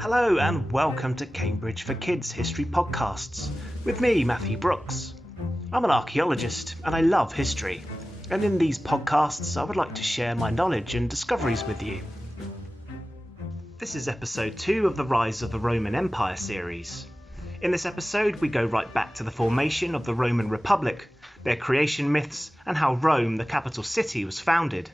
Hello and welcome to Cambridge for Kids History Podcasts, with me, Matthew Brooks. I'm an archaeologist and I love history, and in these podcasts I would like to share my knowledge and discoveries with you. This is episode 2 of the Rise of the Roman Empire series. In this episode we go right back to the formation of the Roman Republic, their creation myths, and how Rome, the capital city, was founded.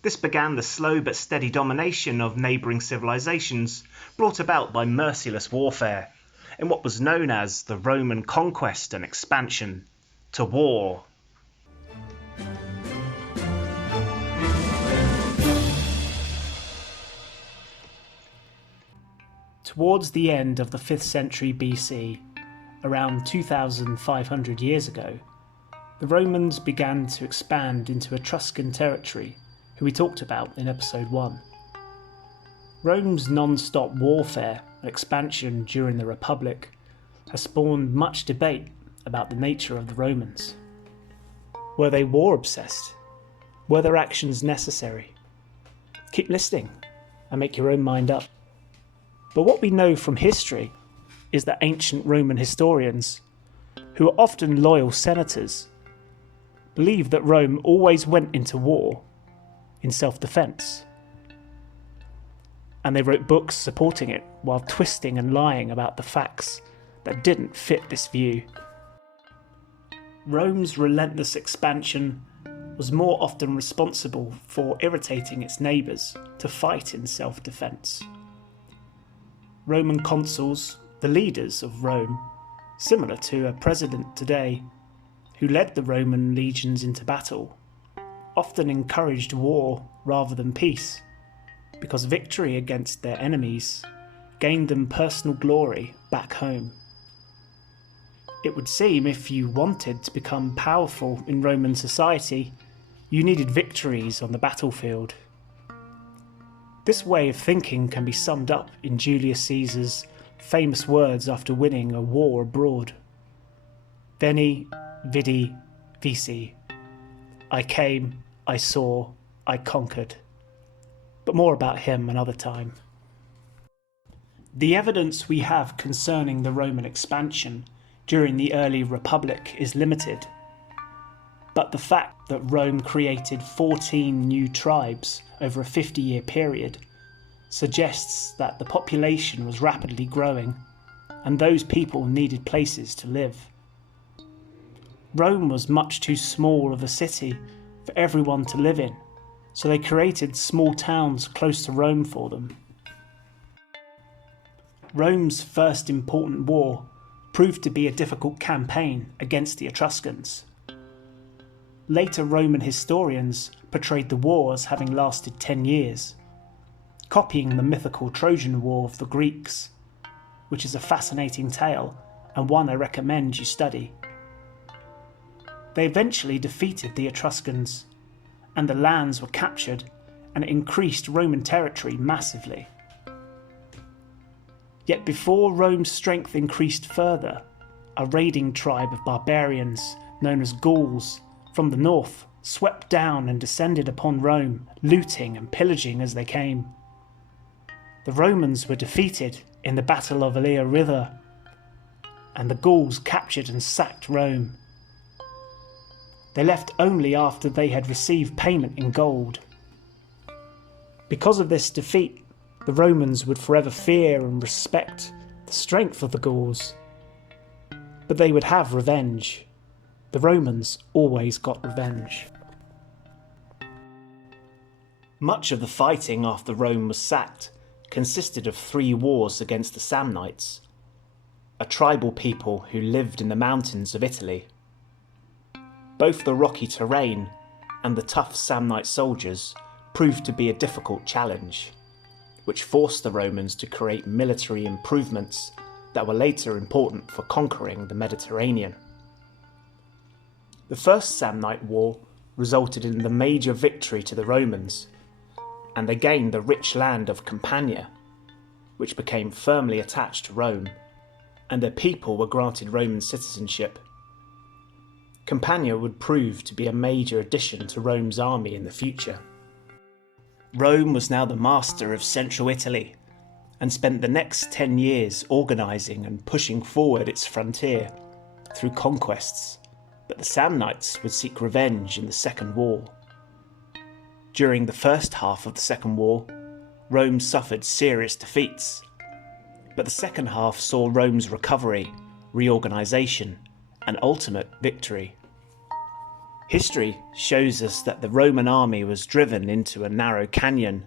This began the slow but steady domination of neighbouring civilizations brought about by merciless warfare in what was known as the Roman Conquest and Expansion, to war. Towards the end of the 5th century BC, around 2,500 years ago, the Romans began to expand into Etruscan territory, who we talked about in episode 1. Rome's non-stop warfare and expansion during the Republic has spawned much debate about the nature of the Romans. Were they war-obsessed? Were their actions necessary? Keep listening and make your own mind up. But what we know from history is that ancient Roman historians, who are often loyal senators, believe that Rome always went into war in self-defense. And they wrote books supporting it while twisting and lying about the facts that didn't fit this view. Rome's relentless expansion was more often responsible for irritating its neighbours to fight in self-defense. Roman consuls, the leaders of Rome, similar to a president today, who led the Roman legions into battle, often encouraged war rather than peace, because victory against their enemies gained them personal glory back home. It would seem if you wanted to become powerful in Roman society, you needed victories on the battlefield. This way of thinking can be summed up in Julius Caesar's famous words after winning a war abroad. Veni, vidi, vici. I came, I saw, I conquered. But more about him another time. The evidence we have concerning the Roman expansion during the early Republic is limited. But the fact that Rome created 14 new tribes over a 50-year period suggests that the population was rapidly growing and those people needed places to live. Rome was much too small of a city for everyone to live in, so they created small towns close to Rome for them. Rome's first important war proved to be a difficult campaign against the Etruscans. Later Roman historians portrayed the war as having lasted 10 years, copying the mythical Trojan War of the Greeks, which is a fascinating tale and one I recommend you study. They eventually defeated the Etruscans, and the lands were captured, and it increased Roman territory massively. Yet before Rome's strength increased further, a raiding tribe of barbarians known as Gauls from the north swept down and descended upon Rome, looting and pillaging as they came. The Romans were defeated in the Battle of Alea River, and the Gauls captured and sacked Rome. They left only after they had received payment in gold. Because of this defeat, the Romans would forever fear and respect the strength of the Gauls. But they would have revenge. The Romans always got revenge. Much of the fighting after Rome was sacked consisted of 3 wars against the Samnites, a tribal people who lived in the mountains of Italy. Both the rocky terrain and the tough Samnite soldiers proved to be a difficult challenge, which forced the Romans to create military improvements that were later important for conquering the Mediterranean. The First Samnite War resulted in the major victory to the Romans, and they gained the rich land of Campania, which became firmly attached to Rome, and their people were granted Roman citizenship. Campania would prove to be a major addition to Rome's army in the future. Rome was now the master of central Italy, and spent the next 10 years organising and pushing forward its frontier through conquests, but the Samnites would seek revenge in the Second War. During the first half of the Second War, Rome suffered serious defeats, but the second half saw Rome's recovery, reorganisation, and ultimate victory. History shows us that the Roman army was driven into a narrow canyon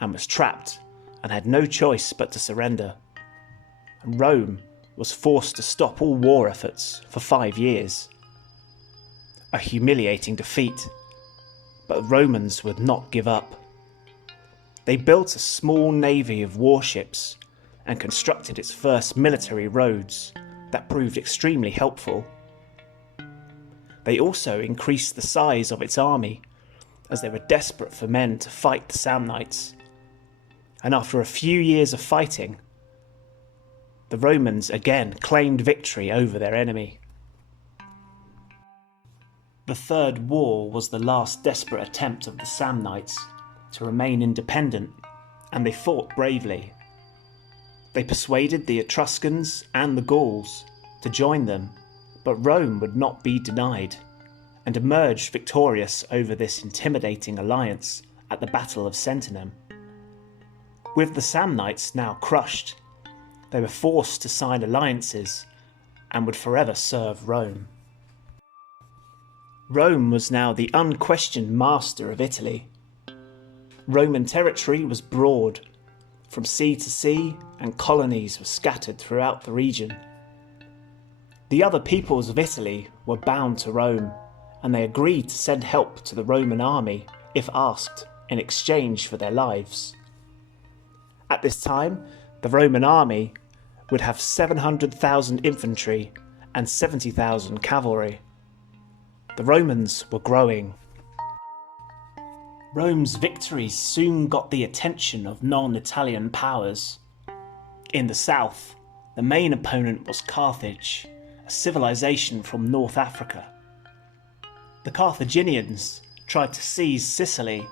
and was trapped and had no choice but to surrender. And Rome was forced to stop all war efforts for 5 years. A humiliating defeat, but the Romans would not give up. They built a small navy of warships and constructed its first military roads that proved extremely helpful. They also increased the size of its army as they were desperate for men to fight the Samnites. And after a few years of fighting, the Romans again claimed victory over their enemy. The Third War was the last desperate attempt of the Samnites to remain independent, and they fought bravely. They persuaded the Etruscans and the Gauls to join them, but Rome would not be denied, and emerged victorious over this intimidating alliance at the Battle of Sentinum. With the Samnites now crushed, they were forced to sign alliances and would forever serve Rome. Rome was now the unquestioned master of Italy. Roman territory was broad, from sea to sea, and colonies were scattered throughout the region. The other peoples of Italy were bound to Rome, and they agreed to send help to the Roman army if asked, in exchange for their lives. At this time, the Roman army would have 700,000 infantry and 70,000 cavalry. The Romans were growing. Rome's victories soon got the attention of non-Italian powers. In the south, the main opponent was Carthage, a civilization from North Africa. The Carthaginians tried to seize Sicily,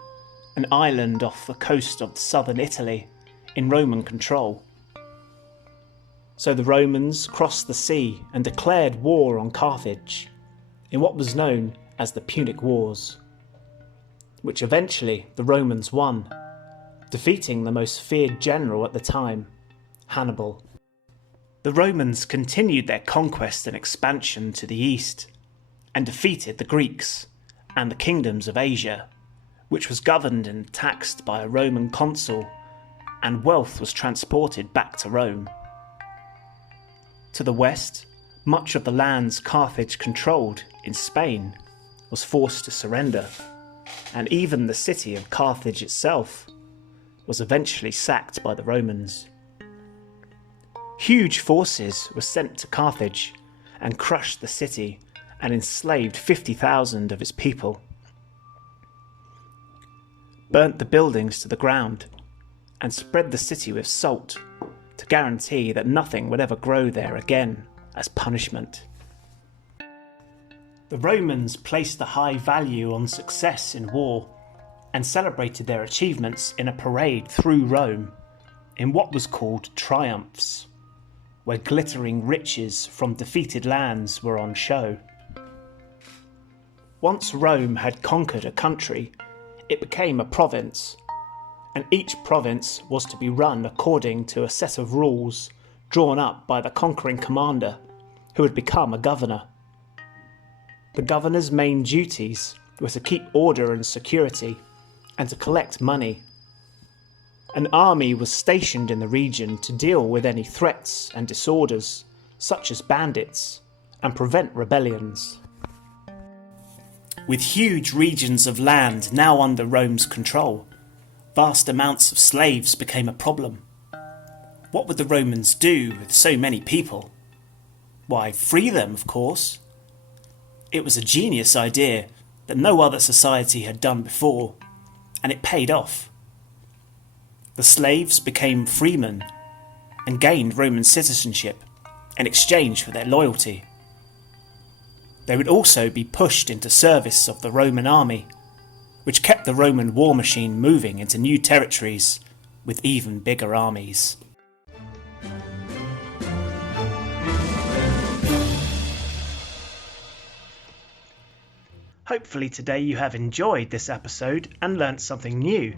an island off the coast of southern Italy, in Roman control. So the Romans crossed the sea and declared war on Carthage in what was known as the Punic Wars, which eventually the Romans won, defeating the most feared general at the time, Hannibal. The Romans continued their conquest and expansion to the east and defeated the Greeks and the kingdoms of Asia, which was governed and taxed by a Roman consul, and wealth was transported back to Rome. To the west, much of the lands Carthage controlled in Spain was forced to surrender, and even the city of Carthage itself was eventually sacked by the Romans. Huge forces were sent to Carthage and crushed the city and enslaved 50,000 of its people, burnt the buildings to the ground, and spread the city with salt to guarantee that nothing would ever grow there again as punishment. The Romans placed a high value on success in war and celebrated their achievements in a parade through Rome in what was called triumphs, where glittering riches from defeated lands were on show. Once Rome had conquered a country, it became a province, and each province was to be run according to a set of rules drawn up by the conquering commander, who had become a governor. The governor's main duties were to keep order and security, and to collect money. An army was stationed in the region to deal with any threats and disorders, such as bandits, and prevent rebellions. With huge regions of land now under Rome's control, vast amounts of slaves became a problem. What would the Romans do with so many people? Why, free them, of course. It was a genius idea that no other society had done before, and it paid off. The slaves became freemen and gained Roman citizenship in exchange for their loyalty. They would also be pushed into service of the Roman army, which kept the Roman war machine moving into new territories with even bigger armies. Hopefully today you have enjoyed this episode and learnt something new.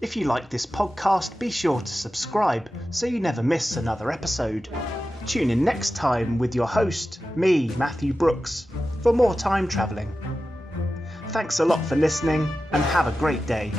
If you like this podcast, be sure to subscribe so you never miss another episode. Tune in next time with your host, me, Matthew Brooks, for more time travelling. Thanks a lot for listening and have a great day.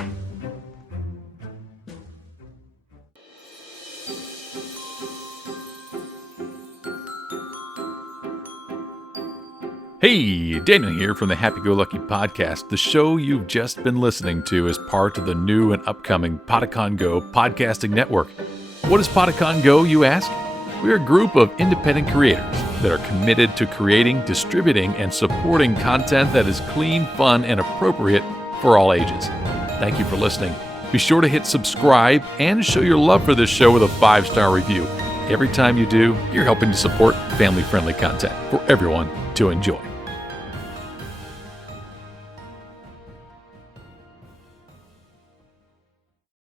Hey, Daniel here from the Happy-Go-Lucky Podcast. The show you've just been listening to is part of the new and upcoming Podicon Go podcasting network. What is Podicon Go, you ask? We're a group of independent creators that are committed to creating, distributing, and supporting content that is clean, fun, and appropriate for all ages. Thank you for listening. Be sure to hit subscribe and show your love for this show with a 5-star review. Every time you do, you're helping to support family-friendly content for everyone to enjoy.